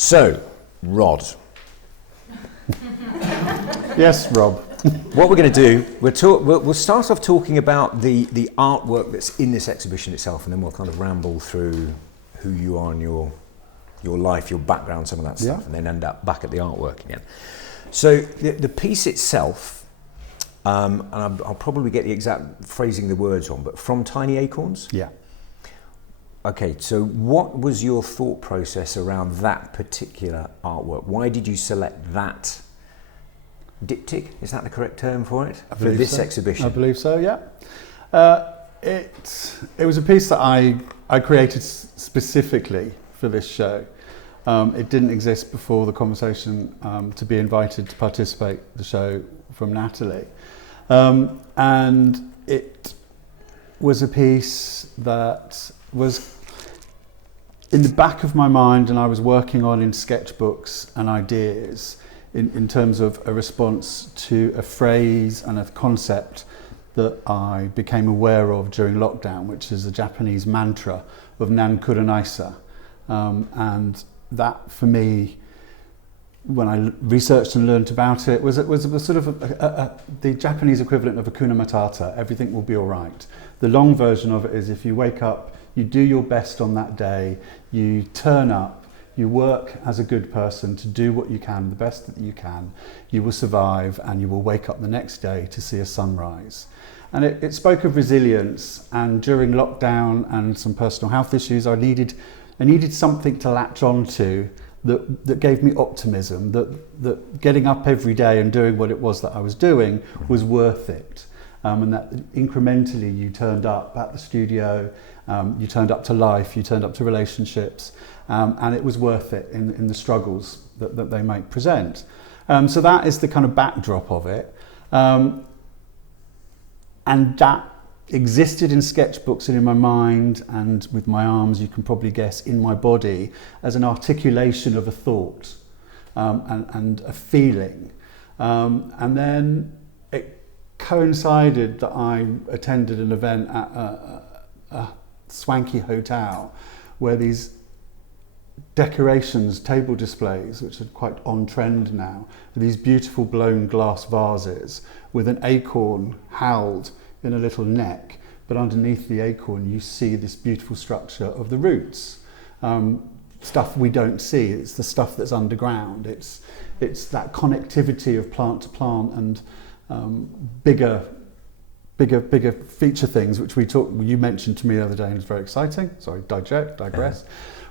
So, Rod. Yes, Rob. What we're going to do, we'll start off talking about the artwork that's in this exhibition itself, and then we'll kind of ramble through who you are and your life, your background, some of that stuff, and then end up back at the artwork again. So the piece itself, and I'll probably get the exact phrasing the words on, but from Tiny Acorns? Yeah. Okay, so what was your thought process around that particular artwork? Why did you select that diptych? Is that the correct term for it? For this exhibition? I believe so, yeah. It was a piece that I created specifically for this show. It didn't exist before the conversation to be invited to participate in the show from Natalie. And it was a piece that was in the back of my mind, and I was working on in sketchbooks and ideas in terms of a response to a phrase and a concept that I became aware of during lockdown, which is the Japanese mantra of nan kurenaisa. And that, for me, when I researched and learned about it, was sort of the Japanese equivalent of Hakuna Matata. Everything will be all right. The long version of it is, if you wake up, you do your best on that day, you turn up, you work as a good person to do what you can, the best that you can, you will survive, and you will wake up the next day to see a sunrise. And it spoke of resilience, and during lockdown and some personal health issues, I needed something to latch onto that gave me optimism, that getting up every day and doing what it was that I was doing was worth it. And that incrementally you turned up at the studio, you turned up to life, you turned up to relationships, and it was worth it in the struggles that they might present. So that is the kind of backdrop of it. And that existed in sketchbooks and in my mind, and with my arms, you can probably guess, in my body, as an articulation of a thought and a feeling. And then it coincided that I attended an event at a swanky hotel where these decorations, table displays, which are quite on trend now, these beautiful blown glass vases with an acorn held in a little neck, but underneath the acorn you see this beautiful structure of the roots, stuff we don't see. It's the stuff that's underground. It's that connectivity of plant to plant and bigger feature things, which you mentioned to me the other day, and it's very exciting. Sorry, digress.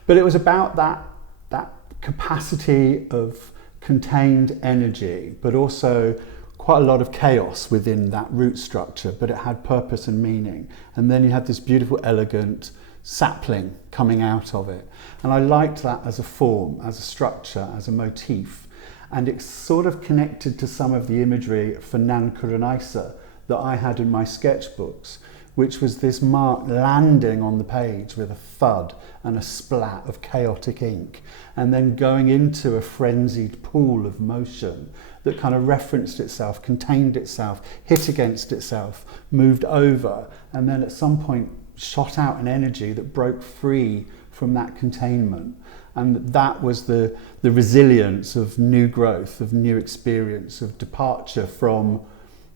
But it was about that capacity of contained energy, but also quite a lot of chaos within that root structure, but it had purpose and meaning. And then you had this beautiful, elegant sapling coming out of it. And I liked that as a form, as a structure, as a motif. And it's sort of connected to some of the imagery for nan kurenaisa that I had in my sketchbooks, which was this mark landing on the page with a thud and a splat of chaotic ink, and then going into a frenzied pool of motion that kind of referenced itself, contained itself, hit against itself, moved over, and then at some point shot out an energy that broke free from that containment. And that was the resilience of new growth, of new experience, of departure from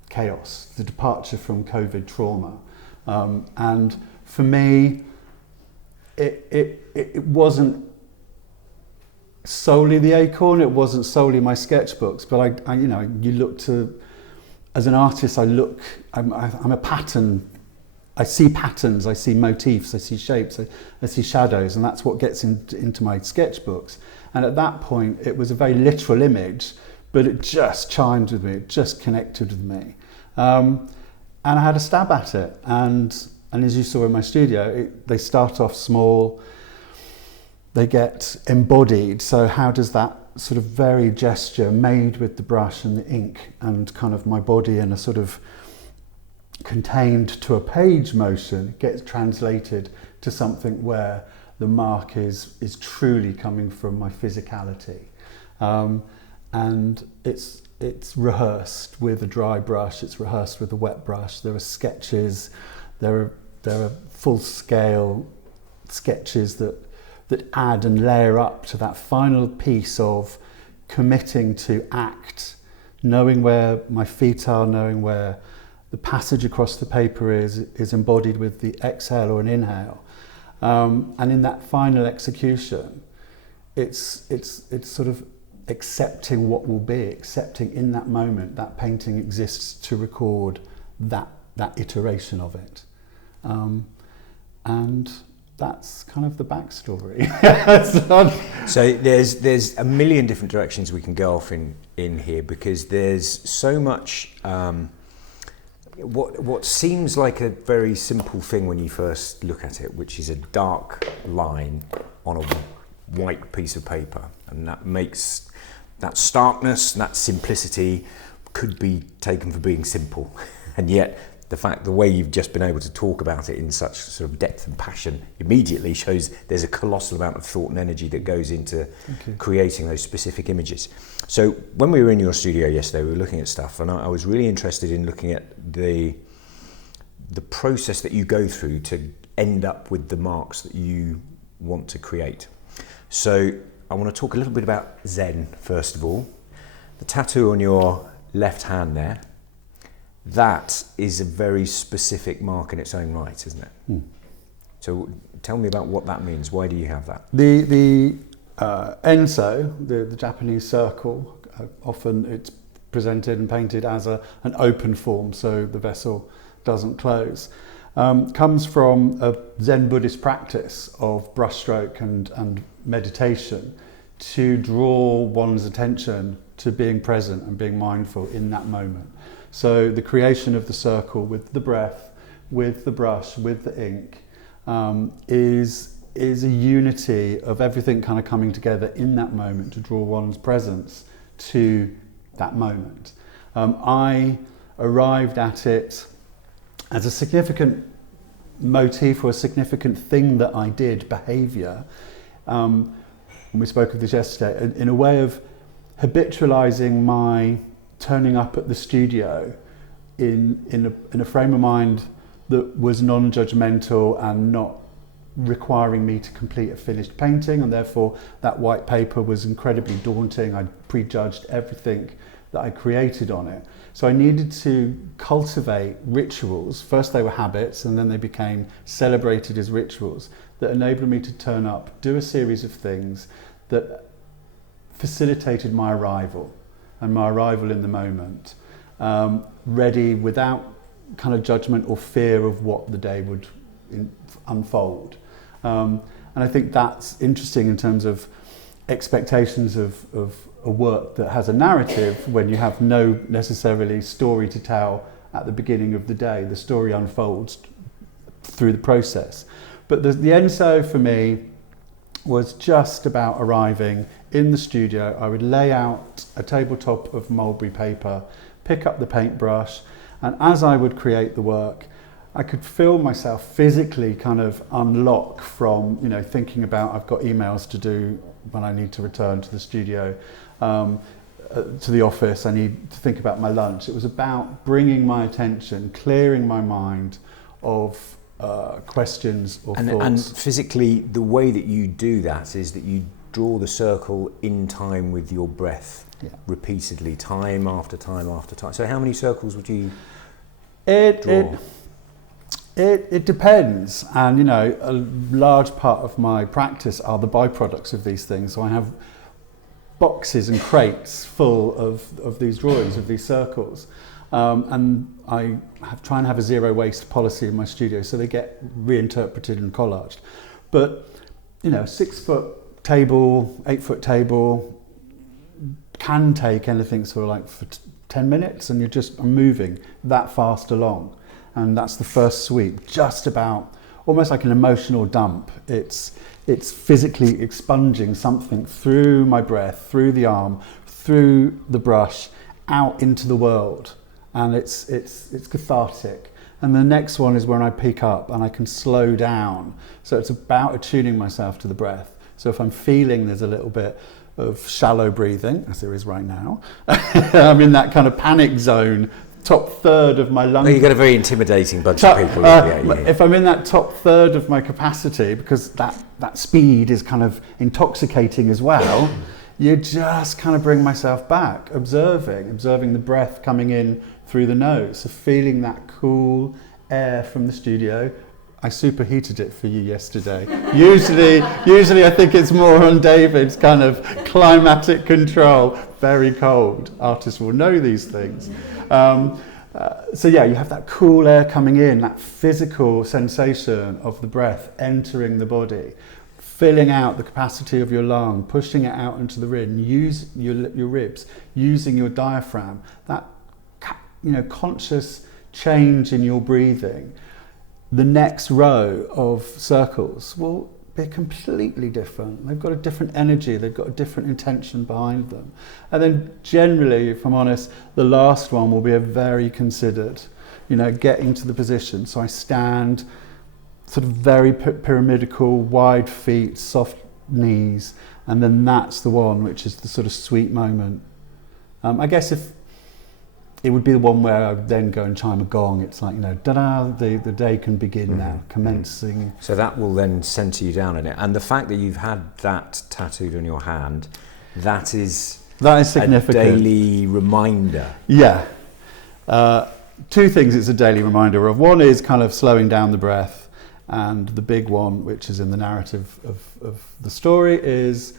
chaos, the departure from COVID trauma. And for me, it wasn't solely the acorn, it wasn't solely my sketchbooks, but I you look to, as an artist, I'm a pattern. I see patterns, I see motifs, I see shapes, I see shadows, and that's what gets into my sketchbooks. And at that point, it was a very literal image, but it just chimed with me, it just connected with me. And I had a stab at it. And as you saw in my studio, they start off small, they get embodied. So how does that sort of very gesture made with the brush and the ink and kind of my body in a sort of contained to a page motion gets translated to something where the mark is truly coming from my physicality. And it's rehearsed with a dry brush, it's rehearsed with a wet brush. There are sketches, there are full scale sketches that that add and layer up to that final piece of committing to act, knowing where my feet are, knowing where the passage across the paper is embodied with the exhale or an inhale. And in that final execution, it's sort of accepting what will be, accepting in that moment that painting exists to record that iteration of it. And that's kind of the backstory. So there's a million different directions we can go off in here, because there's so much what seems like a very simple thing when you first look at it, which is a dark line on a white piece of paper, and that makes that starkness, that simplicity could be taken for being simple, and yet the way you've just been able to talk about it in such sort of depth and passion immediately shows there's a colossal amount of thought and energy that goes into creating those specific images. So when we were in your studio yesterday, we were looking at stuff, and I was really interested in looking at the process that you go through to end up with the marks that you want to create. So I want to talk a little bit about Zen first of all. The tattoo on your left hand there, that is a very specific mark in its own right, isn't it? So tell me about what that means. Why do you have that? The enso, the Japanese circle, often it's presented and painted as an open form, so the vessel doesn't close. Comes from a Zen Buddhist practice of brushstroke and meditation to draw one's attention to being present and being mindful in that moment. So the creation of the circle with the breath, with the brush, with the ink, is a unity of everything kind of coming together in that moment to draw one's presence to that moment. I arrived at it as a significant motif or a significant thing that I did, behaviour, and we spoke of this yesterday, in a way of habitualising my turning up at the studio in a frame of mind that was non-judgmental and not requiring me to complete a finished painting, and therefore that white paper was incredibly daunting. I'd prejudged everything that I created on it. So I needed to cultivate rituals. First they were habits, and then they became celebrated as rituals that enabled me to turn up, do a series of things that facilitated my arrival and my arrival in the moment, ready without kind of judgment or fear of what the day would unfold. And I think that's interesting in terms of expectations of a work that has a narrative when you have no necessarily story to tell at the beginning of the day. The story unfolds through the process. But the enso for me was just about arriving in the studio. I would lay out a tabletop of mulberry paper, pick up the paintbrush, and as I would create the work, I could feel myself physically kind of unlock from, thinking about I've got emails to do when I need to return to the studio, to the office, I need to think about my lunch. It was about bringing my attention, clearing my mind of questions or thoughts. And physically, the way that you do that is that you draw the circle in time with your breath, repeatedly, time after time after time. So how many circles would you draw? It depends, and a large part of my practice are the byproducts of these things. So I have boxes and crates full of these drawings, of these circles, and I try and have a zero waste policy in my studio, so they get reinterpreted and collaged. But 6-foot table, 8-foot table can take anything sort of like for 10 minutes, and you're just moving that fast along. And that's the first sweep, just about almost like an emotional dump. It's physically expunging something through my breath, through the arm, through the brush, out into the world. And it's cathartic. And the next one is when I pick up and I can slow down. So it's about attuning myself to the breath. So if I'm feeling there's a little bit of shallow breathing, as there is right now, I'm in that kind of panic zone, top third of my lung. Well, you've got a very intimidating bunch of people. If I'm in that top third of my capacity, because that speed is kind of intoxicating as well, you just kind of bring myself back, observing the breath coming in through the nose, so feeling that cool air from the studio. I superheated it for you yesterday. Usually I think it's more on David's kind of climatic control. Very cold. Artists will know these things. So yeah, you have that cool air coming in, that physical sensation of the breath entering the body, filling out the capacity of your lung, pushing it out into the rib, use your ribs, using your diaphragm. That conscious change in your breathing. The next row of circles will be completely different. They've got a different energy, they've got a different intention behind them. And then generally, if I'm honest, the last one will be a very considered, getting to the position. So I stand sort of very pyramidical, wide feet, soft knees, and then that's the one which is the sort of sweet moment. I guess if it would be the one where I would then go and chime a gong. It's like, da-da, the day can begin now, commencing. So that will then centre you down in it. And the fact that you've had that tattooed on your hand, that is significant. A daily reminder. Yeah. Two things it's a daily reminder of. One is kind of slowing down the breath, and the big one, which is in the narrative of the story, is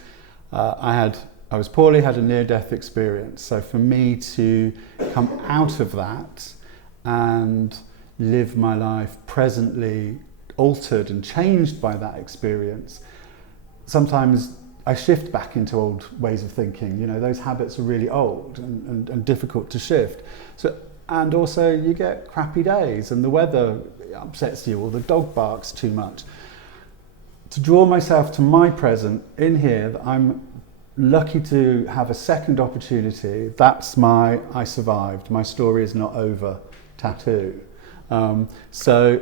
I was poorly, had a near-death experience. So for me to come out of that and live my life presently altered and changed by that experience, sometimes I shift back into old ways of thinking. Those habits are really old and difficult to shift. And also you get crappy days and the weather upsets you or the dog barks too much. To draw myself to my present in here, that I'm lucky to have a second opportunity. That's my I survived, my story is not over tattoo. So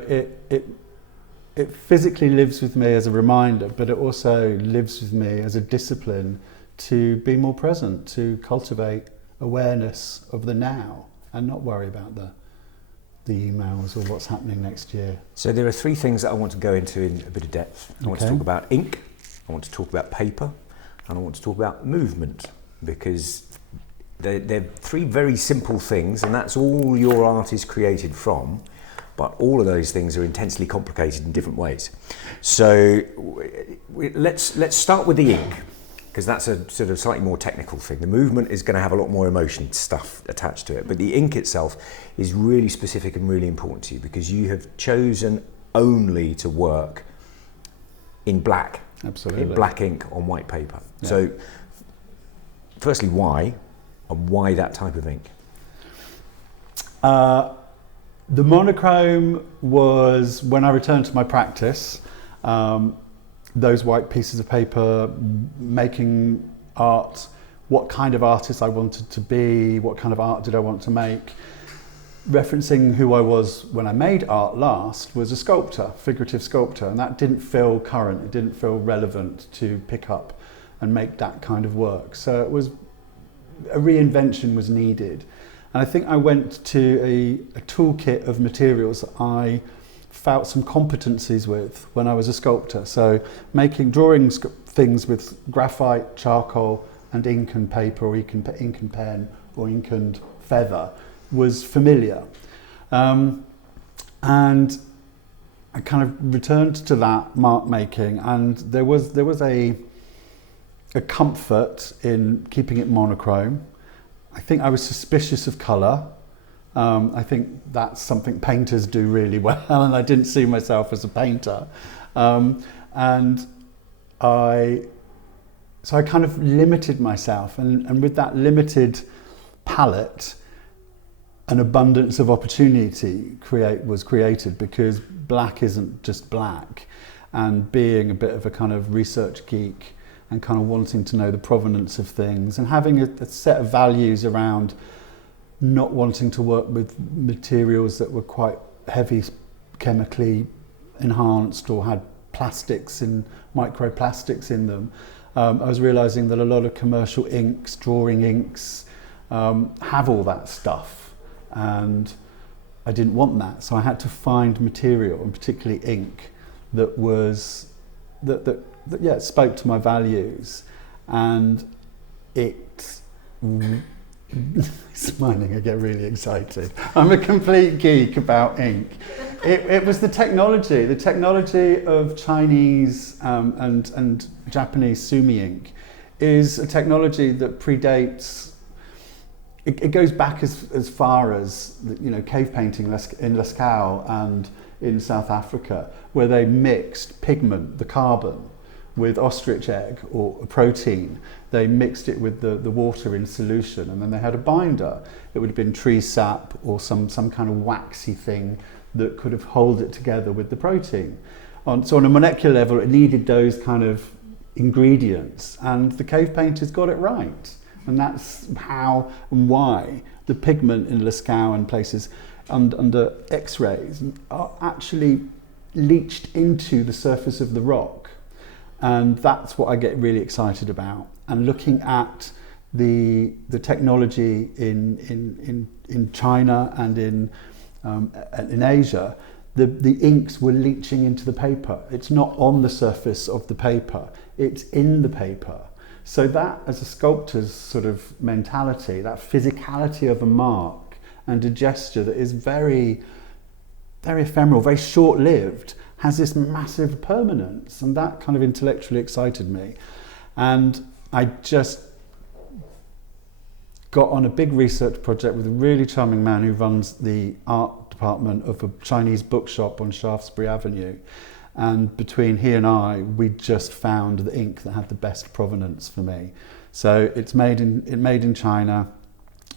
it physically lives with me as a reminder, but it also lives with me as a discipline to be more present, to cultivate awareness of the now and not worry about the emails or what's happening next year. So there are three things that I want to go into in a bit of depth. I want to talk about ink, I want to talk about paper, and I want to talk about movement, because they're three very simple things, and that's all your art is created from, but all of those things are intensely complicated in different ways. So let's start with the ink, because that's a sort of slightly more technical thing. The movement is going to have a lot more emotion stuff attached to it, but the ink itself is really specific and really important to you, because you have chosen only to work in black. Absolutely. In black ink on white paper. Yeah. So, firstly, why? And why that type of ink? The monochrome was, when I returned to my practice, those white pieces of paper, making art, what kind of artist I wanted to be, what kind of art did I want to make. Referencing who I was when I made art last was a sculptor, figurative sculptor, and that didn't feel current, it didn't feel relevant to pick up and make that kind of work. So it was, a reinvention was needed. And I think I went to a toolkit of materials that I felt some competencies with when I was a sculptor. So drawing things with graphite, charcoal, and ink and paper, or ink and pen, or ink and feather, was familiar. And I kind of returned to that mark making, and there was a comfort in keeping it monochrome. I think I was suspicious of colour. I think that's something painters do really well, and I didn't see myself as a painter. So I kind of limited myself, and with that limited palette, an abundance of opportunity was created, because black isn't just black, and being a bit of a kind of research geek and kind of wanting to know the provenance of things, and having a set of values around not wanting to work with materials that were quite heavy chemically enhanced or had microplastics in them. I was realizing that a lot of commercial inks, drawing inks, have all that stuff. and I didn't want that, so I had to find material, and particularly ink, that was that spoke to my values. And it smiling, I get really excited. I'm a complete geek about ink. It was the technology of Chinese and Japanese sumi ink is a technology that predates. It goes back as far as cave painting in Lascaux and in South Africa, where they mixed pigment, the carbon, with ostrich egg or a protein. They mixed it with the water in solution, and then they had a binder. It would have been tree sap or some kind of waxy thing that could have held it together with the protein. So on a molecular level, it needed those kind of ingredients, and the cave painters got it right. And that's how and why the pigment in Lascaux and places under X-rays are actually leached into the surface of the rock. And that's what I get really excited about. And looking at the technology in China and in Asia, the inks were leaching into the paper. It's not on the surface of the paper, it's in the paper. So that, as a sculptor's sort of mentality, that physicality of a mark and a gesture that is very, very ephemeral, very short-lived, has this massive permanence, and that kind of intellectually excited me. And I just got on a big research project with a really charming man who runs the art department of a Chinese bookshop on Shaftesbury Avenue. And between he and I, we just found the ink that had the best provenance for me. So it's made in China.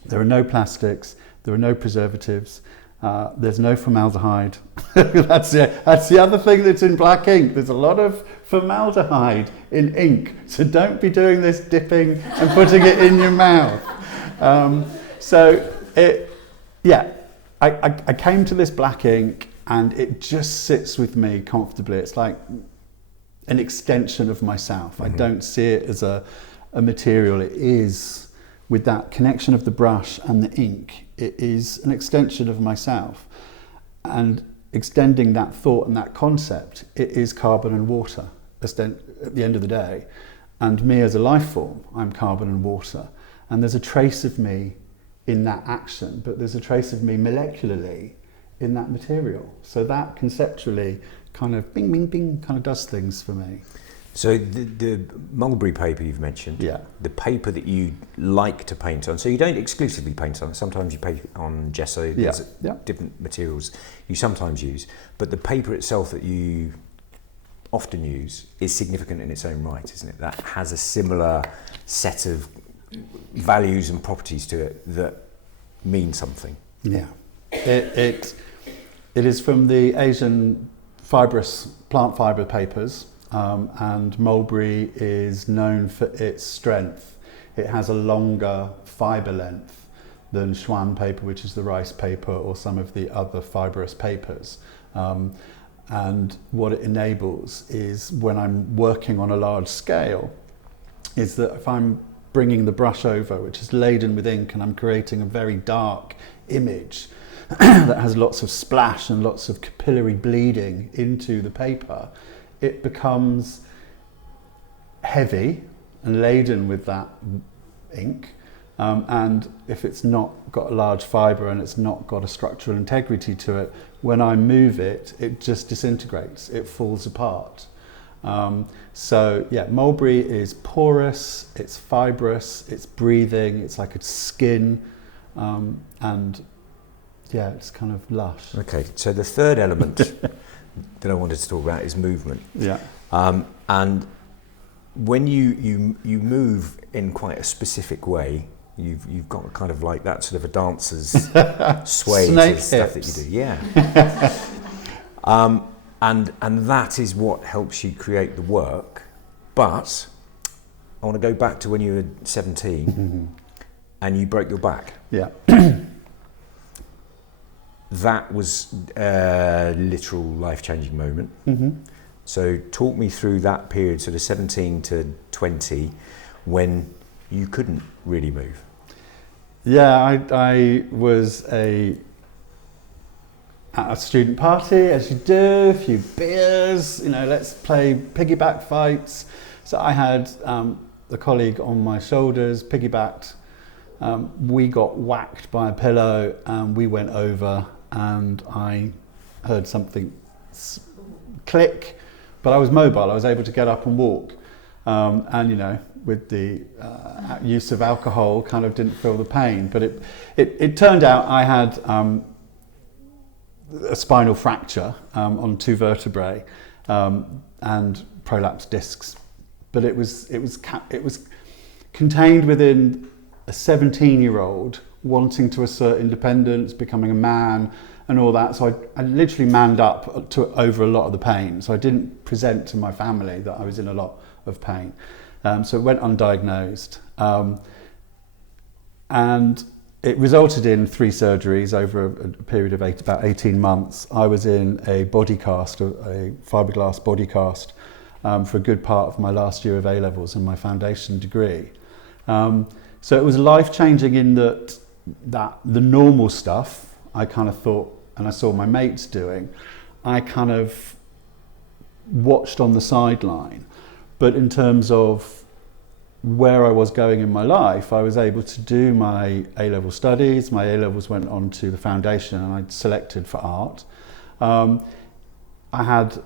There are no plastics. There are no preservatives. There's no formaldehyde. That's the other thing that's in black ink. There's a lot of formaldehyde in ink. So don't be doing this dipping and putting it in your mouth. I came to this black ink, and it just sits with me comfortably. It's like an extension of myself. Mm-hmm. I don't see it as a material. It is, with that connection of the brush and the ink, it is an extension of myself. And extending that thought and that concept, it is carbon and water at the end of the day. And me as a life form, I'm carbon and water. And there's a trace of me in that action, but there's a trace of me molecularly in that material. So that conceptually kind of bing, bing, bing kind of does things for me. So the mulberry paper you've mentioned, yeah, the paper that you like to paint on, so you don't exclusively paint on, sometimes you paint on gesso, there's different materials you sometimes use, but the paper itself that you often use is significant in its own right, isn't it? That has a similar set of values and properties to it that mean something. Yeah. It is from the Asian fibrous plant fibre papers, and mulberry is known for its strength. It has a longer fibre length than Schwan paper, which is the rice paper, or some of the other fibrous papers. And what it enables is, when I'm working on a large scale, is that if I'm bringing the brush over, which is laden with ink, and I'm creating a very dark image that has lots of splash and lots of capillary bleeding into the paper, it becomes heavy and laden with that ink. And if it's not got a large fibre and it's not got a structural integrity to it, when I move it, it just disintegrates, it falls apart. So yeah, mulberry is porous, it's fibrous, it's breathing, it's like a skin, and yeah, it's kind of lush. Okay, so the third element that I wanted to talk about is movement. Yeah. And when you move in quite a specific way, you've got kind of like that sort of a dancer's sway Snake stuff hips. that you do. Yeah. And that is what helps you create the work. But I want to go back to when you were 17 mm-hmm. and you broke your back. Yeah. That was a literal life-changing moment. Mm-hmm. So talk me through that period, sort of 17 to 20, when you couldn't really move. Yeah, I was at a student party, as you do, a few beers, let's play piggyback fights. So I had a colleague on my shoulders, piggybacked. We got whacked by a pillow and we went over and I heard something click, but I was mobile, I was able to get up and walk. And with the use of alcohol, kind of didn't feel the pain. But it turned out I had a spinal fracture on 2 vertebrae and prolapsed discs. But it was contained within a 17-year-old wanting to assert independence, becoming a man, and all that. So I literally manned up over a lot of the pain. So I didn't present to my family that I was in a lot of pain. So it went undiagnosed. And it resulted in 3 surgeries over a period of about 18 months. I was in a body cast, a fiberglass body cast, for a good part of my last year of A-levels and my foundation degree. So it was life-changing in that the normal stuff I kind of thought, and I saw my mates doing, I kind of watched on the sideline. But in terms of where I was going in my life, I was able to do my A-level studies. My A-levels went on to the foundation and I selected for art. I had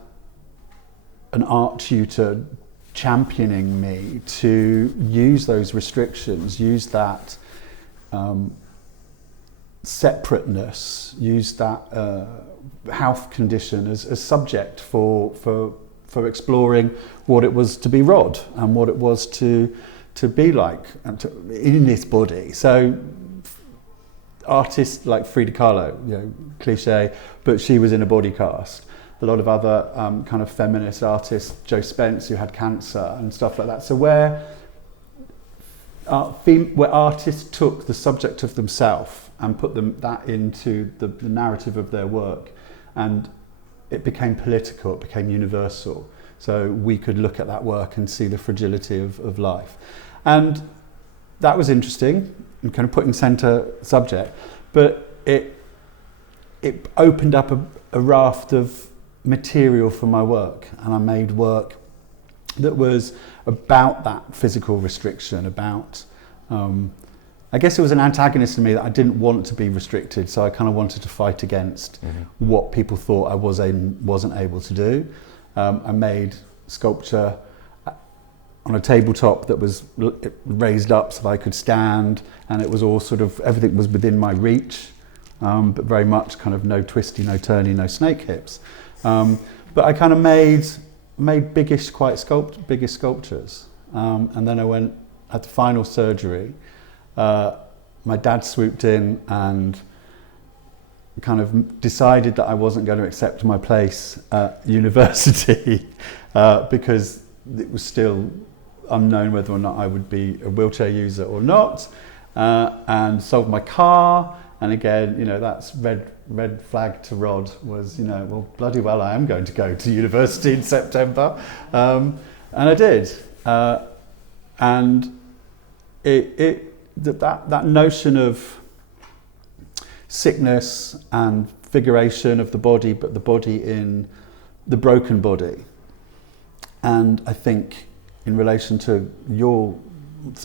an art tutor championing me to use those restrictions, use that separateness, use that health condition as subject for exploring what it was to be Rod and what it was to be like in this body. So artists like Frida Kahlo, cliche, but she was in a body cast. A lot of other kind of feminist artists, Joe Spence, who had cancer and stuff like that. So where artists took the subject of themselves and put that into the narrative of their work, and it became political, it became universal. So we could look at that work and see the fragility of life. And that was interesting, and kind of putting centre subject, but it opened up a raft of material for my work, and I made work that was about that physical restriction, about I guess it was an antagonist to me that I didn't want to be restricted, so I kind of wanted to fight against what people thought I wasn't able to do. I made sculpture on a tabletop that was raised up so that I could stand, and it was all sort of, everything was within my reach, but very much kind of no twisty, no turny, no snake hips. But I kind of made biggish sculptures. And then I went, at the final surgery, my dad swooped in and kind of decided that I wasn't going to accept my place at university because it was still unknown whether or not I would be a wheelchair user or not, and sold my car. And again, that's red flag to Rod was, well, bloody well, I am going to go to university in September. And I did. And that notion of sickness and figuration of the body, but the body in the broken body. And I think in relation to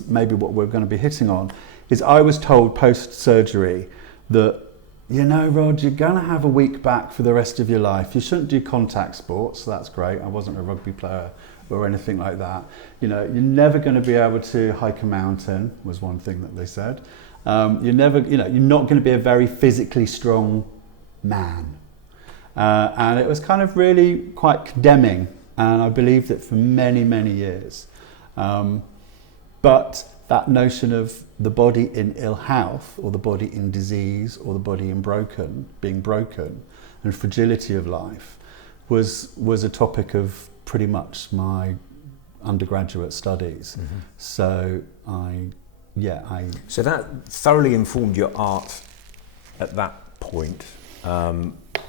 maybe what we're going to be hitting on, is I was told post-surgery that, Rod, you're going to have a week back for the rest of your life. You shouldn't do contact sports. So that's great. I wasn't a rugby player or anything like that. You're never going to be able to hike a mountain, was one thing that they said. You're not going to be a very physically strong man. And it was kind of really quite condemning. And I believed it for many, many years. But that notion of the body in ill health, or the body in disease, or the body in being broken, and fragility of life was a topic of pretty much my undergraduate studies. So So that thoroughly informed your art at that point.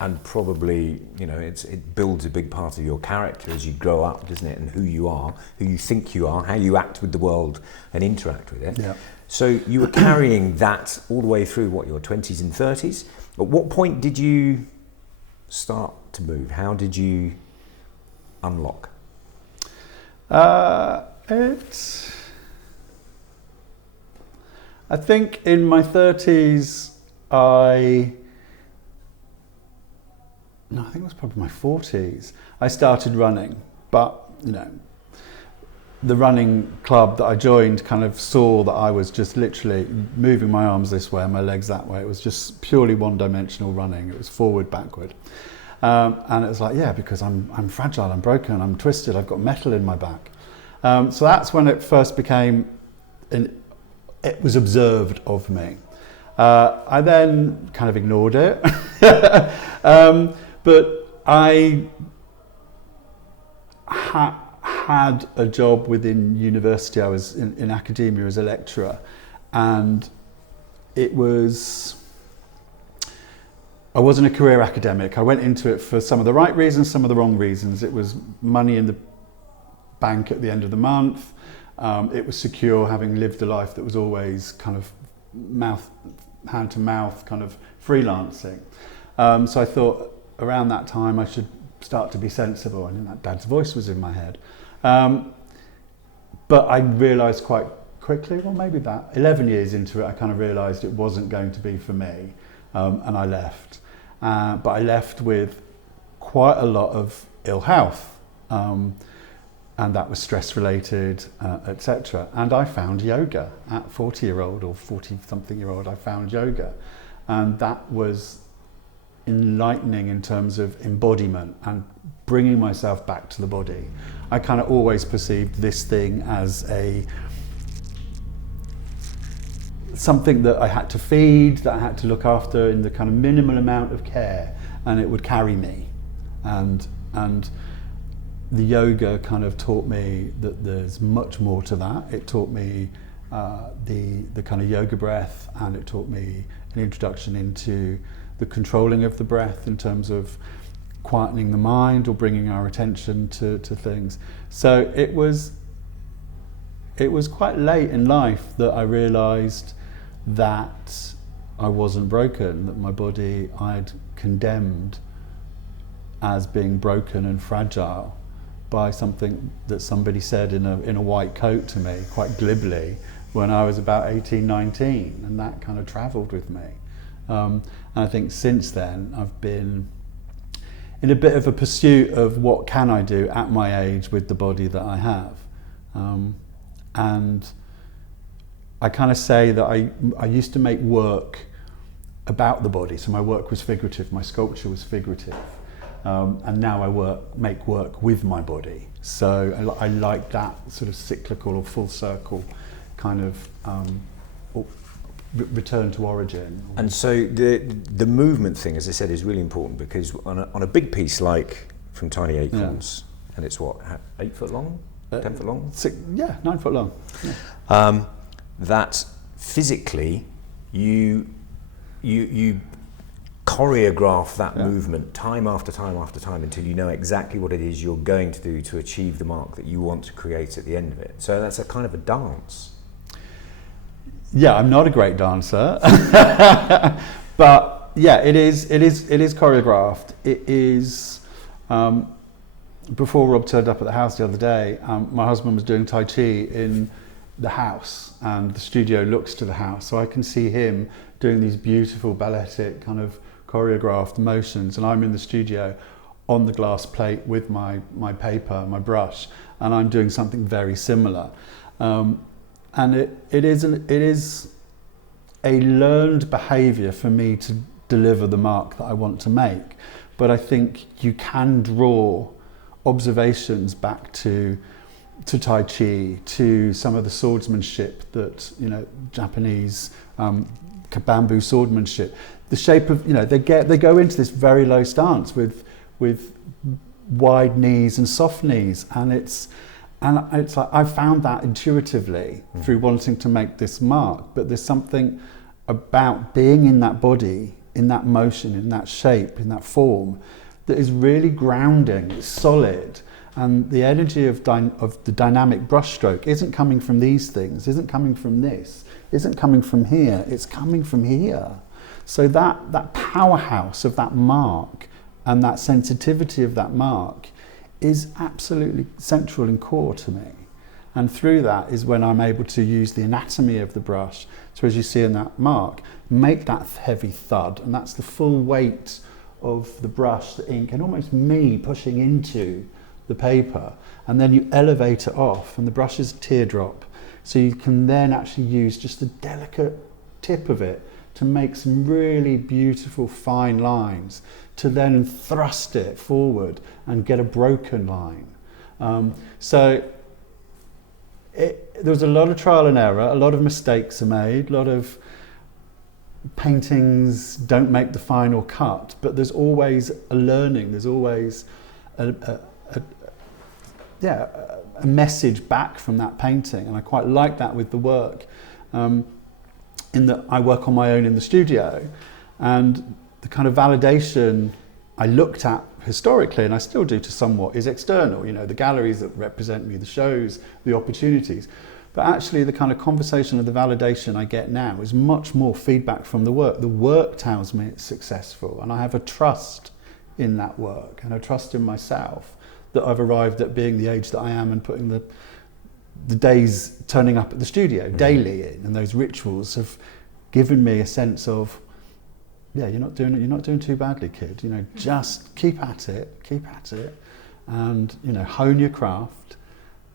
and probably, you know, it builds a big part of your character as you grow up, doesn't it? And who you are, who you think you are, how you act with the world and interact with it. Yeah. So you were carrying that all the way through, what, your 20s and 30s? At what point did you start to move? How did you unlock? I think in my 30s, I think it was probably my 40s, I started running. But, you know, the running club that I joined kind of saw that I was just literally moving my arms this way and my legs that way. It was just purely one-dimensional running. It was forward, backward. And it was like, yeah, because I'm fragile, I'm broken, I'm twisted, I've got metal in my back. So that's when it first became, it was observed of me. I then kind of ignored it. But I had a job within university. I was in academia as a lecturer, and I wasn't a career academic. I went into it for some of the right reasons, some of the wrong reasons. It was money in the bank at the end of the month. It was secure, having lived a life that was always kind of hand to mouth, kind of freelancing. So I thought around that time I should start to be sensible, and that Dad's voice was in my head. But I realised quite quickly, well, maybe about 11 years into it, I kind of realised it wasn't going to be for me, and I left. But I left with quite a lot of ill health, and that was stress-related, etc. And I found yoga at 40-year-old or 40-something-year-old. I found yoga, and that was enlightening in terms of embodiment and bringing myself back to the body. I kind of always perceived this thing as something that I had to feed, that I had to look after in the kind of minimal amount of care, and it would carry me. And the yoga kind of taught me that there's much more to that. It taught me the kind of yoga breath, and it taught me an introduction into the controlling of the breath in terms of quietening the mind or bringing our attention to things. So it was quite late in life that I realised that I wasn't broken, that my body I'd condemned as being broken and fragile by something that somebody said in a white coat to me quite glibly when I was about 18, 19, and that kind of travelled with me. And I think since then I've been in a bit of a pursuit of what can I do at my age with the body that I have. And I kind of say that I used to make work about the body, so my work was figurative, my sculpture was figurative, and now I make work with my body. So I like that sort of cyclical or full circle kind of return to origin. And so the movement thing, as I said, is really important, because on a big piece like from Tiny Acorns, and it's what, 8 foot long, 10 foot long? 9 foot long. Yeah. That physically you choreograph that movement time after time after time until you know exactly what it is you're going to do to achieve the mark that you want to create at the end of it. So that's a kind of a dance. Yeah, I'm not a great dancer, but yeah, it is choreographed. It is. Before Rob turned up at the house the other day, my husband was doing Tai Chi in the house, and the studio looks to the house, so I can see him doing these beautiful balletic kind of choreographed motions, and I'm in the studio on the glass plate with my paper, my brush, and I'm doing something very similar. And it is a learned behaviour for me to deliver the mark that I want to make. But I think you can draw observations back to Tai Chi, to some of the swordsmanship that, Japanese bamboo swordsmanship. The shape of, they go into this very low stance with wide knees and soft knees, and it's like I found that intuitively through wanting to make this mark. But there's something about being in that body in that motion, in that shape, in that form, that is really grounding, it's solid. And the energy of the dynamic brushstroke isn't coming from these things, isn't coming from this, isn't coming from here, it's coming from here. So that powerhouse of that mark and that sensitivity of that mark is absolutely central and core to me. And through that is when I'm able to use the anatomy of the brush to, as you see in that mark, make that heavy thud. And that's the full weight of the brush, the ink, and almost me pushing into the paper. And then you elevate it off, and the brush is a teardrop. So you can then actually use just the delicate tip of it to make some really beautiful fine lines, to then thrust it forward and get a broken line. There was a lot of trial and error, a lot of mistakes are made, a lot of paintings don't make the final cut, but there's always a learning, there's always a message back from that painting, and I quite like that with the work. In that I work on my own in the studio, and the kind of validation I looked at historically, and I still do to somewhat, is external, the galleries that represent me, the shows, the opportunities. But actually the kind of conversation and the validation I get now is much more feedback from the work. The work tells me it's successful, and I have a trust in that work and a trust in myself that I've arrived at being the age that I am and putting the days turning up at the studio daily in, and those rituals have given me a sense of, you're not doing too badly, kid. Just keep at it, and hone your craft.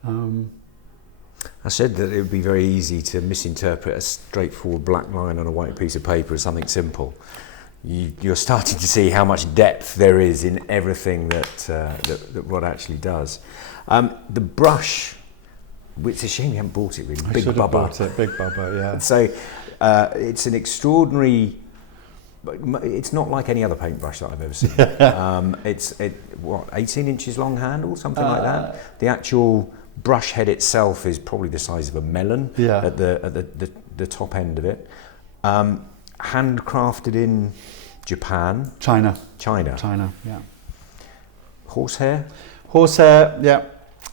I said that it would be very easy to misinterpret a straightforward black line on a white piece of paper as something simple. You're starting to see how much depth there is in everything that Rod actually does. The brush, it's a shame you haven't bought it really. Big Bubba, yeah. So it's an extraordinary. It's not like any other paintbrush that I've ever seen. It's 18 inches long handle, something like that. The actual brush head itself is probably the size of a melon at the top end of it. Handcrafted in Japan. China, yeah. Horsehair, yeah.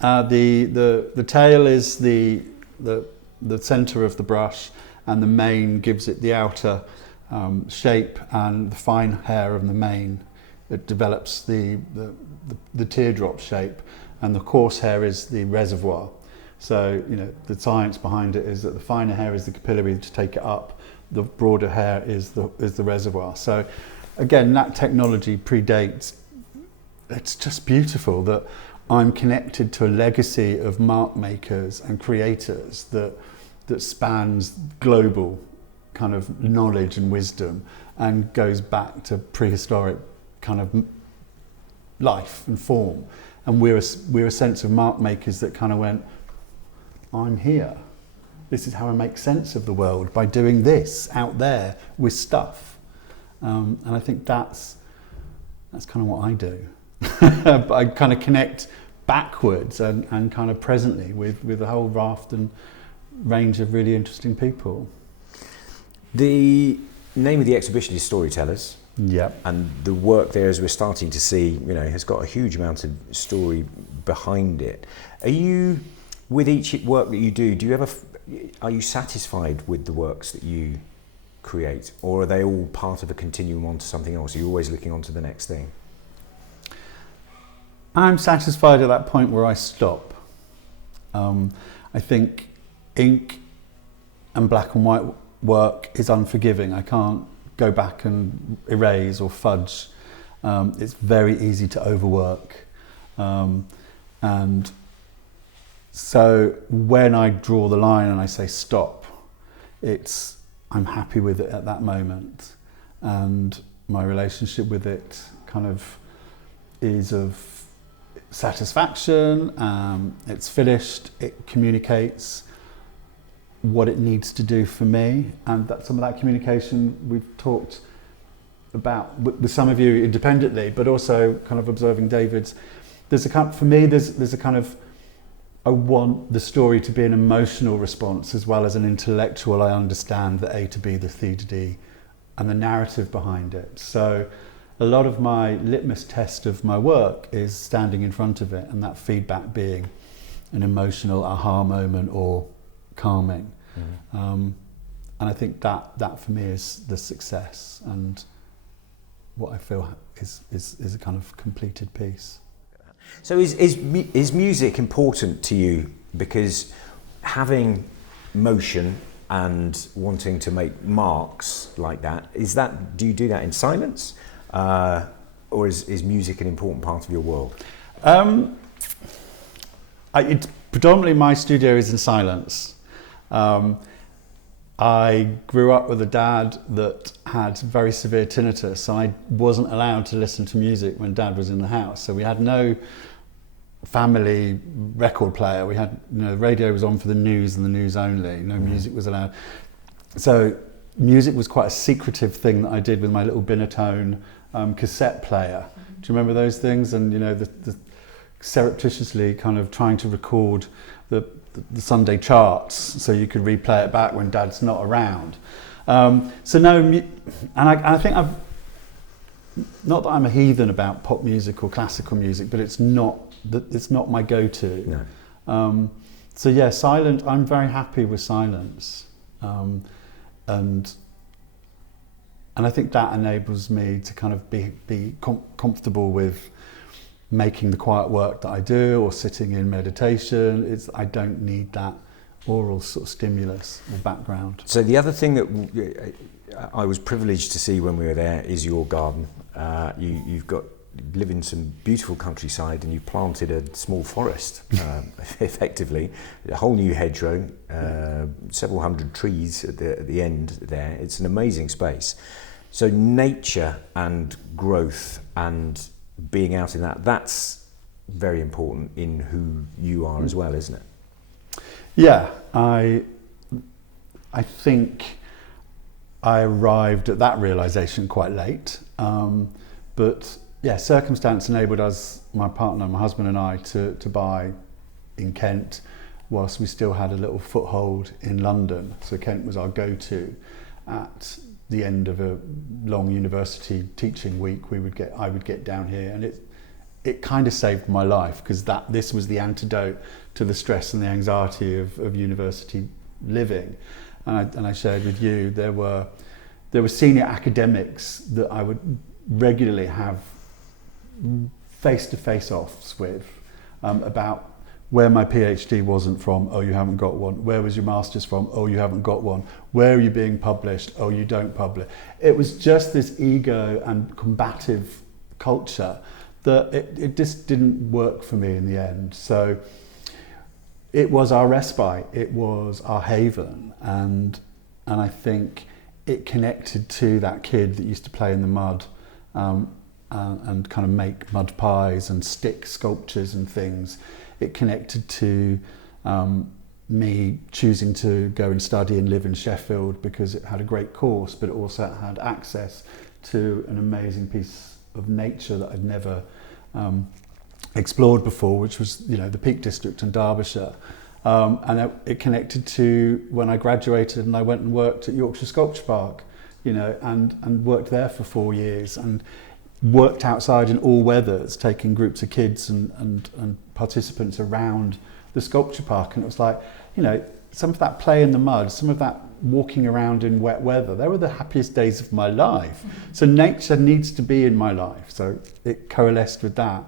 The tail is the center of the brush, and the mane gives it the outer shape, and the fine hair of the mane, it develops the teardrop shape, and the coarse hair is the reservoir. So the science behind it is that the finer hair is the capillary to take it up, the broader hair is the reservoir. So again, that technology predates. It's just beautiful that I'm connected to a legacy of mark makers and creators that spans global kind of knowledge and wisdom, and goes back to prehistoric kind of life and form. And we're a sense of mark makers that kind of went, I'm here. This is how I make sense of the world, by doing this out there with stuff. And I think that's kind of what I do. But I kind of connect backwards and kind of presently with a whole raft and range of really interesting people. The name of the exhibition is Storytellers. Yep. And the work there, as we're starting to see, has got a huge amount of story behind it. Are you, with each work that you do are you satisfied with the works that you create, or are they all part of a continuum onto something else? Are you always looking on to the next thing? I'm satisfied at that point where I stop. I think ink and black and white work is unforgiving. I can't go back and erase or fudge. It's very easy to overwork. And so when I draw the line and I say stop, I'm happy with it at that moment. And my relationship with it kind of is of satisfaction. It's finished, it communicates what it needs to do for me, and that some of that communication we've talked about with some of you independently, but also kind of observing David's. There's a kind of, I want the story to be an emotional response as well as an intellectual. I understand the A to B, the C to D and the narrative behind it. So a lot of my litmus test of my work is standing in front of it and that feedback being an emotional aha moment or calming. And I think that for me is the success and what I feel is a kind of completed piece. So is music important to you? Because having motion and wanting to make marks like that, do you do that in silence? Or is music an important part of your world? It's predominantly my studio is in silence. I grew up with a dad that had very severe tinnitus, so I wasn't allowed to listen to music when Dad was in the house. So we had no family record player. We had, the radio was on for the news and the news only. No music was allowed. So music was quite a secretive thing that I did with my little Binatone cassette player. Do you remember those things? And the surreptitiously kind of trying to record the Sunday charts so you could replay it back when Dad's not around. So no, and I think not that I'm a heathen about pop music or classical music, but it's not my go-to. No. So yeah, silent. I'm very happy with silence, and I think that enables me to kind of be comfortable with making the quiet work that I do, or sitting in meditation. I don't need that oral sort of stimulus or background. So the other thing that I was privileged to see when we were there is your garden. You live in some beautiful countryside, and you planted a small forest, effectively, a whole new hedgerow, several hundred trees at the end there. It's an amazing space. So nature and growth and being out in that's very important in who you are as well, isn't it? Yeah, I think I arrived at that realization quite late, but yeah, circumstance enabled us, my partner, my husband and I, to buy in Kent whilst we still had a little foothold in London. So Kent was our go-to. At the end of a long university teaching week, I would get down here, and it kind of saved my life, because this was the antidote to the stress and the anxiety of university living. And I shared with you, there were senior academics that I would regularly have face-to-face offs with about where my PhD wasn't from. Oh, you haven't got one. Where was your master's from? Oh, you haven't got one. Where are you being published? Oh, you don't publish. It was just this ego and combative culture that it just didn't work for me in the end. So it was our respite, it was our haven, and I think it connected to that kid that used to play in the mud and kind of make mud pies and stick sculptures and things. It connected to me choosing to go and study and live in Sheffield because it had a great course, but it also had access to an amazing piece of nature that I'd never explored before, which was the Peak District in Derbyshire. And it connected to when I graduated and I went and worked at Yorkshire Sculpture Park, and worked there for 4 years and worked outside in all weathers, taking groups of kids and participants around the sculpture park. And it was like, some of that play in the mud, some of that walking around in wet weather, they were the happiest days of my life. So nature needs to be in my life. So it coalesced with that.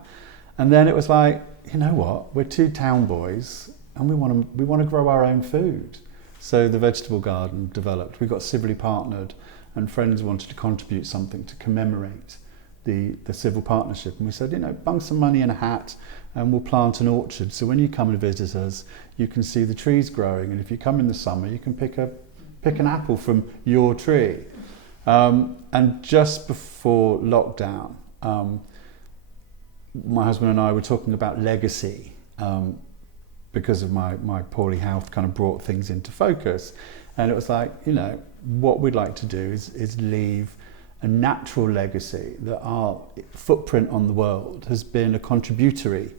And then it was like, you know what, we're two town boys and we want to grow our own food. So the vegetable garden developed. We got civilly partnered, and friends wanted to contribute something to commemorate the civil partnership. And we said, bung some money in a hat and we'll plant an orchard. So when you come and visit us, you can see the trees growing. And if you come in the summer, you can pick an apple from your tree. And just before lockdown, my husband and I were talking about legacy, because of my poorly health kind of brought things into focus. And it was like, what we'd like to do is leave a natural legacy, that our footprint on the world has been a contributory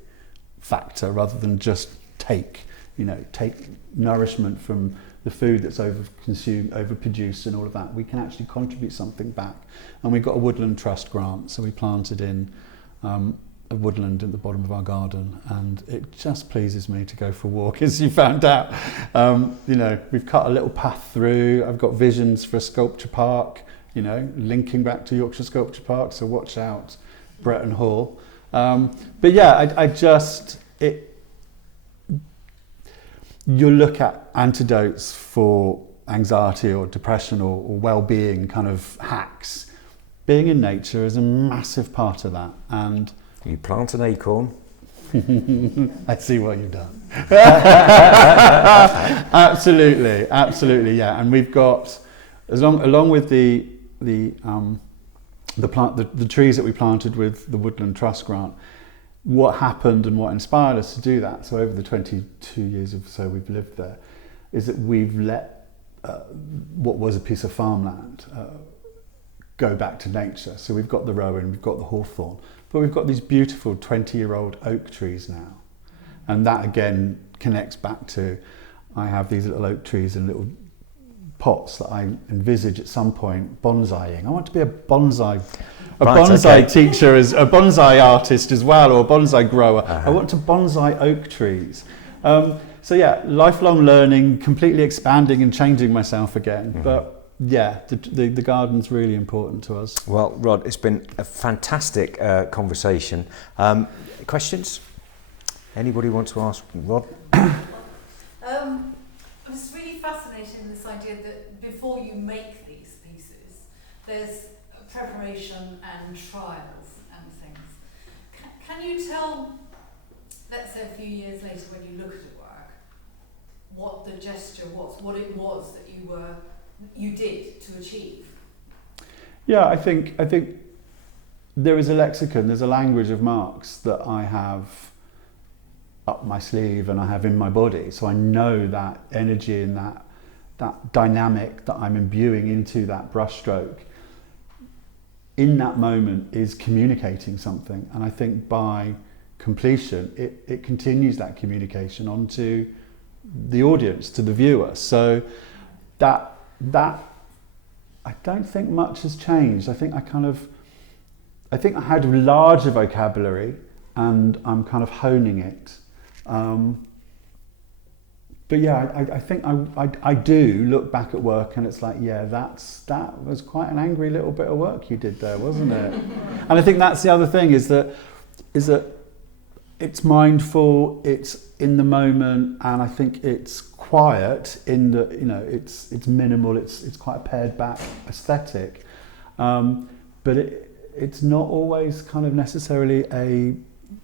factor rather than just take nourishment from the food that's over-consumed, overproduced and all of that, we can actually contribute something back. And we've got a woodland trust grant, so we planted in a woodland at the bottom of our garden, and it just pleases me to go for a walk, as you found out. You know, we've cut a little path through. I've got visions for a sculpture park, you know, linking back to Yorkshire Sculpture Park, so watch out, Bretton Hall. But yeah, you look at antidotes for anxiety or depression or well-being kind of hacks. Being in nature is a massive part of that. And you plant an acorn. I see what you've done. Absolutely, yeah. And we've got, along with the trees that we planted with the Woodland Trust Grant, what happened and what inspired us to do that, so over the 22 years or so we've lived there, is that we've let what was a piece of farmland go back to nature. So we've got the rowan, we've got the hawthorn, but we've got these beautiful 20-year-old oak trees now. And that again connects back to, I have these little oak trees in little pots that I envisage at some point bonsaiing. I want to be a bonsai teacher, as a bonsai artist as well, or a bonsai grower. I want to bonsai oak trees. So yeah, lifelong learning, completely expanding and changing myself again. But yeah, the garden's really important to us. Well, Rod, it's been a fantastic conversation. Questions? Anybody want to ask Rod? I'm just really fascinated in this idea that before you make these pieces, there's preparation and trials and things. Can you tell, let's say a few years later when you look at a work, what the gesture was, what it was that you did to achieve? Yeah, I think there is a lexicon, there's a language of marks that I have up my sleeve and I have in my body. So I know that energy and that dynamic that I'm imbuing into that brushstroke in that moment is communicating something. And I think by completion, it continues that communication onto the audience, to the viewer. So that I don't think much has changed. I think I had a larger vocabulary and I'm kind of honing it. But yeah, I think I do look back at work and it's like, yeah, that was quite an angry little bit of work you did there, wasn't it? And I think that's the other thing is that it's mindful, it's in the moment, and I think it's quiet in the, you know, it's minimal, it's quite a pared back aesthetic, but it's not always kind of necessarily a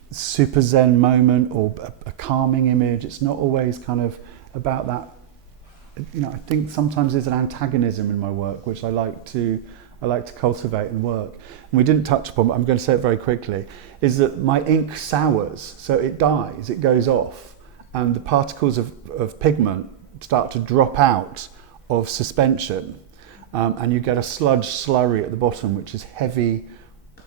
super zen moment or a calming image. It's not always kind of about that. You know, I think sometimes there's an antagonism in my work which I like to cultivate and work. And we didn't touch upon, but I'm going to say it very quickly, is that my ink sours, so it dies, it goes off, and the particles of pigment start to drop out of suspension, and you get a sludge slurry at the bottom, which is heavy,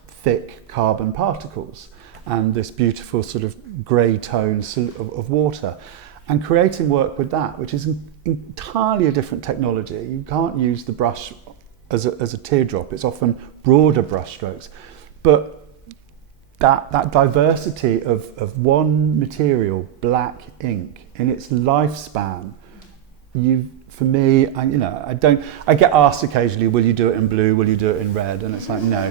thick carbon particles, and this beautiful sort of grey tone of water. And creating work with that, which is entirely a different technology. You can't use the brush as a teardrop. It's often broader brush strokes. But that diversity of one material, black ink, in its lifespan, for me, I get asked occasionally, will you do it in blue, will you do it in red? And it's like, no.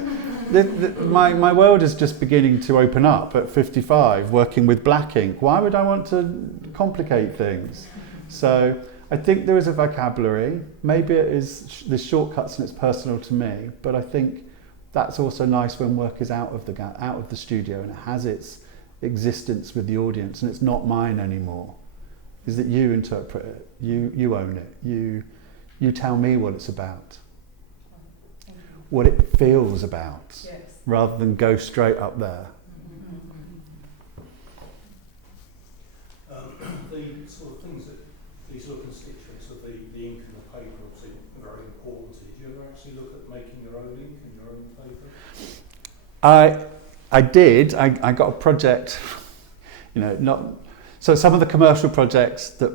My world is just beginning to open up at 55, working with black ink. Why would I want to complicate things? So I think there is a vocabulary. Maybe it is the shortcuts and it's personal to me, but I think that's also nice when work is out of the studio and it has its existence with the audience and it's not mine anymore. Is that you interpret it, you own it, you tell me what it's about, what it feels about, yes, rather than go straight up there. The sort of things that these sort of constituents of the ink and the paper obviously are very important to you. Do you ever actually look at making your own ink and your own paper? I did. I got a project, so some of the commercial projects that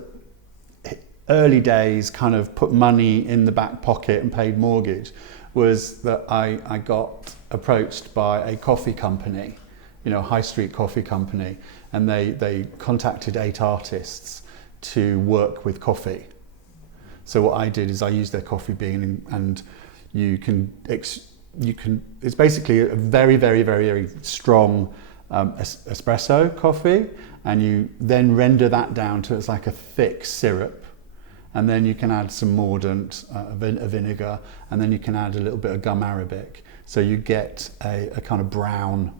early days kind of put money in the back pocket and paid mortgage was that I got approached by a coffee company, a high street coffee company, and they contacted 8 artists to work with coffee. So what I did is I used their coffee bean, and it's basically a very, very, very, very strong espresso coffee, and you then render that down to it's like a thick syrup, and then you can add some mordant, a vinegar, and then you can add a little bit of gum arabic. So you get a kind of brown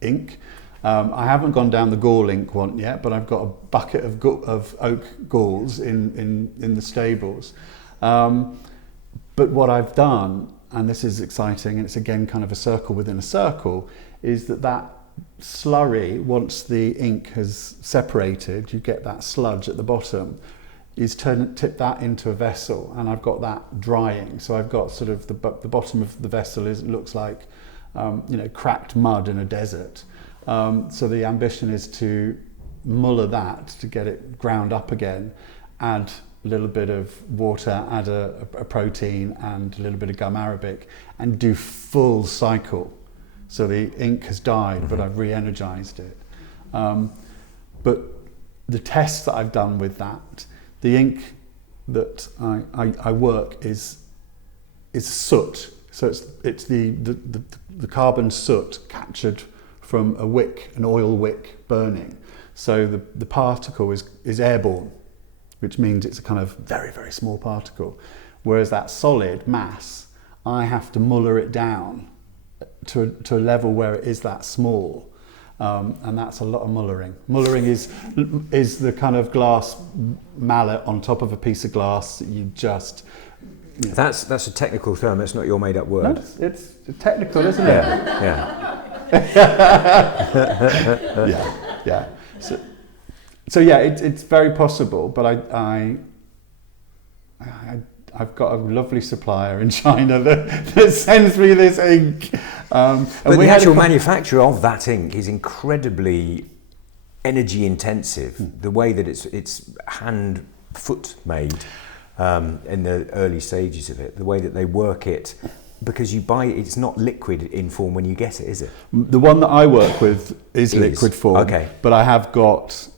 ink. I haven't gone down the gall ink one yet, but I've got a bucket of oak galls in the stables. But what I've done, and this is exciting, and it's again kind of a circle within a circle, is that slurry, once the ink has separated, you get that sludge at the bottom, is tip that into a vessel, and I've got that drying. So I've got sort of the bottom of the vessel looks like cracked mud in a desert. So the ambition is to muller that, to get it ground up again, add a little bit of water, add a protein and a little bit of gum arabic, and do full cycle. So the ink has died, but I've re-energized it. But the tests that I've done with that, the ink that I work is soot. So it's the carbon soot captured from a wick, an oil wick burning. So the particle is airborne, which means it's a kind of very, very small particle. Whereas that solid mass, I have to muller it down to a level where it is that small. And that's a lot of mullering. Mullering is the kind of glass mallet on top of a piece of glass that you just... That's a technical term, it's not your made up word. No, it's technical, isn't it? Yeah. Yeah. So yeah, it's very possible, but I've got a lovely supplier in China that sends me this ink. But the actual manufacture of that ink is incredibly energy intensive. The way that it's foot made in the early stages of it, the way that they work it. Because you buy it, it's not liquid in form when you get it, is it? The one that I work with is liquid form. Okay. But I have got,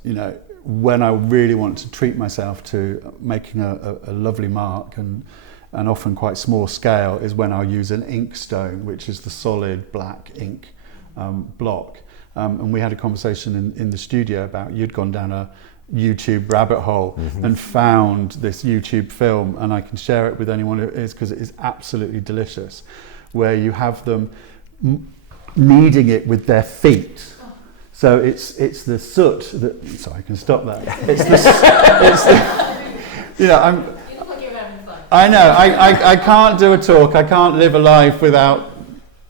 when I really want to treat myself to making a lovely mark and often quite small scale, is when I'll use an ink stone, which is the solid black ink block. And we had a conversation in the studio about you'd gone down a YouTube rabbit hole and found this YouTube film, and I can share it with anyone who is, because it is absolutely delicious, where you have them kneading it with their feet. So it's the soot that, sorry, I can stop that. It's the You look like you're having fun. I know, I can't do a talk, I can't live a life without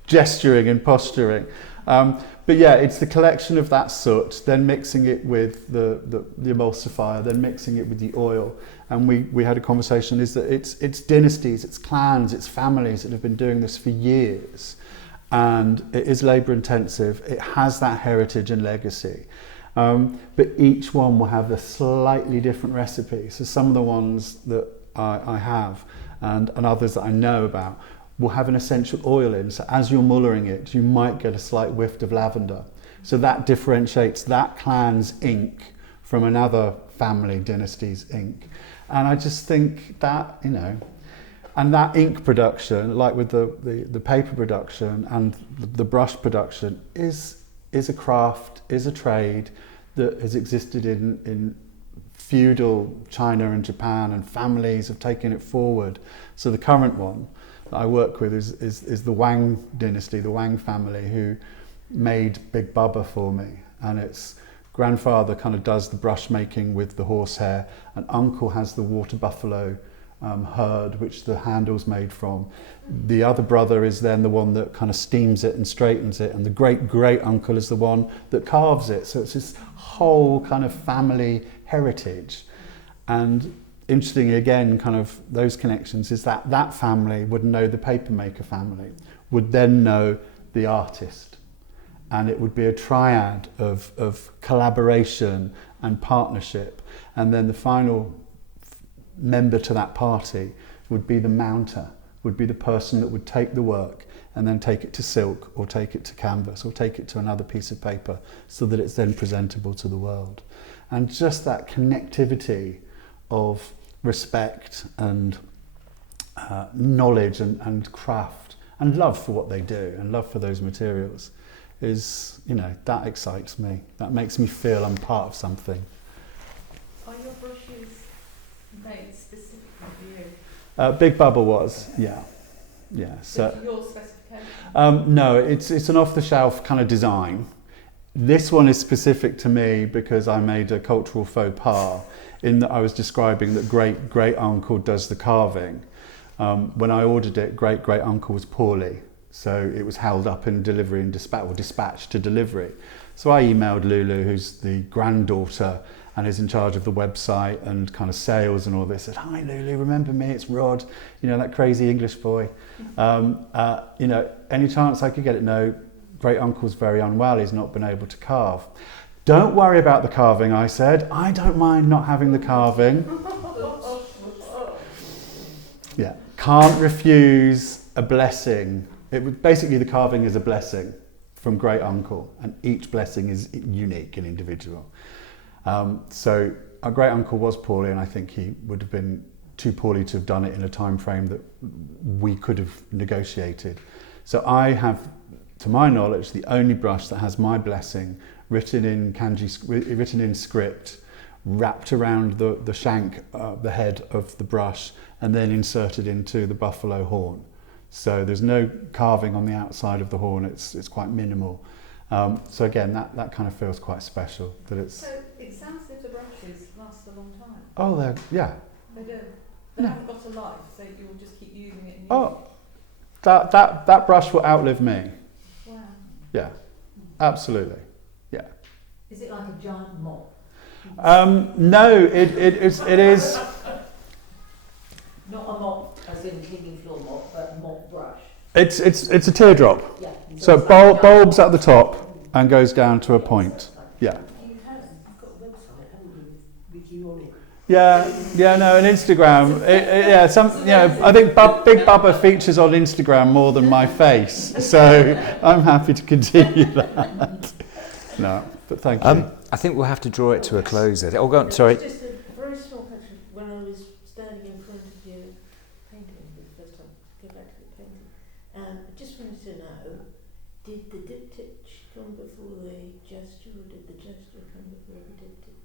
gesturing and posturing. But yeah, it's the collection of that soot, then mixing it with the emulsifier, then mixing it with the oil. And we had a conversation, is that it's dynasties, it's clans, it's families that have been doing this for years. And it is labour intensive, it has that heritage and legacy. But each one will have a slightly different recipe. So some of the ones that I have and others that I know about will have an essential oil in. So as you're mullering it, you might get a slight whiff of lavender. So that differentiates that clan's ink from another family dynasty's ink. And I just think that, and that ink production, like with the paper production and the brush production, is a craft, is a trade that has existed in feudal China and Japan, and families have taken it forward. So the current one that I work with is the Wang dynasty, the Wang family, who made Big Bubba for me. And its grandfather kind of does the brush making with the horsehair, and uncle has the water buffalo herd, which the handle's made from. The other brother is then the one that kind of steams it and straightens it, and the great uncle is the one that carves it. So it's this whole kind of family heritage. And interestingly, again, kind of those connections is that family would know the papermaker family, would then know the artist. And it would be a triad of collaboration and partnership. And then the final member to that party would be the mounter, would be the person that would take the work and then take it to silk or take it to canvas or take it to another piece of paper so that it's then presentable to the world. And just that connectivity of respect and knowledge and craft and love for what they do and love for those materials is, you know, that excites me. That makes me feel I'm part of something. Are your brushes made specifically for you? Big Bubble was, yeah. So your specification? no, it's an off-the-shelf kind of design. This one is specific to me because I made a cultural faux pas in that I was describing that great uncle does the carving. When I ordered it, great uncle was poorly, so it was held up in delivery and dispatched to delivery. So I emailed Lulu, who's the granddaughter and is in charge of the website and kind of sales and all this. I said, "Hi Lulu, remember me? It's Rod, you know, that crazy English boy. You know, any chance I could get it?" "No, great uncle's very unwell. He's not been able to carve." "Don't worry about the carving," I said. "I don't mind not having the carving." Yeah, can't refuse a blessing. Basically, the carving is a blessing from great uncle, and each blessing is unique and individual. So our great uncle was poorly, and I think he would have been too poorly to have done it in a time frame that we could have negotiated. So I have, to my knowledge, the only brush that has my blessing written in kanji, written in script, wrapped around the shank, the head of the brush, and then inserted into the buffalo horn. So there's no carving on the outside of the horn. It's quite minimal. So again, that kind of feels quite special. That it's. So it sounds as if the brushes last a long time. Oh, yeah. They do. They haven't got a life, so you'll just keep using it. Oh, that brush will outlive me. Wow. Yeah, absolutely. Yeah. Is it like a giant mop? No, it is. Not a mop, as in cleaning floor mop, but a mop brush. It's a teardrop. Yeah. So it bulbs at the top and goes down to a point. Yeah. You've got a website, haven't you, with you on it? Yeah, no, and Instagram. I think Big Bubba features on Instagram more than my face, so I'm happy to continue that. No, but thank you. I think we'll have to draw it to a close there. Oh, go on, sorry. Just a very small question. When I was standing in front of you painting for the first time, go back to the painting, I just wanted to know, did the diptych come before the gesture, or did the gesture come before the diptych?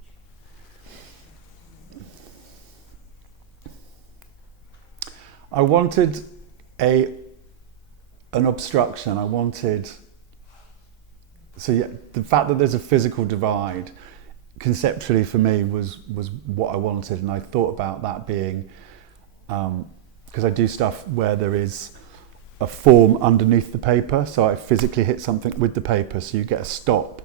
I wanted an obstruction. I wanted. So yeah, the fact that there's a physical divide, conceptually for me was what I wanted, and I thought about that being because I do stuff where there is a form underneath the paper, so I physically hit something with the paper, so you get a stop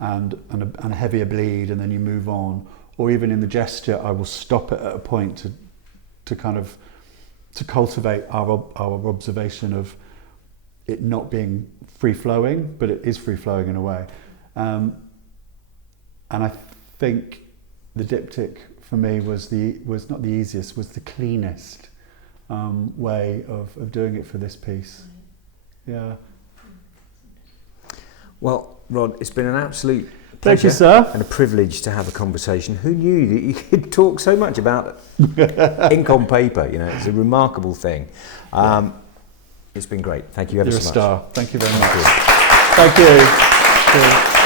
and a heavier bleed, and then you move on. Or even in the gesture, I will stop it at a point to kind of to cultivate our observation of it not being free-flowing, but it is free-flowing in a way. And I think the diptych for me was not the easiest, was the cleanest way of doing it for this piece. Yeah. Well, Rod, it's been an absolute Thank pleasure you, sir. and a privilege to have a conversation. Who knew that you could talk so much about ink on paper? You know, it's a remarkable thing. It's been great. Thank you ever You're so a much. star. Thank you very much. Thank you.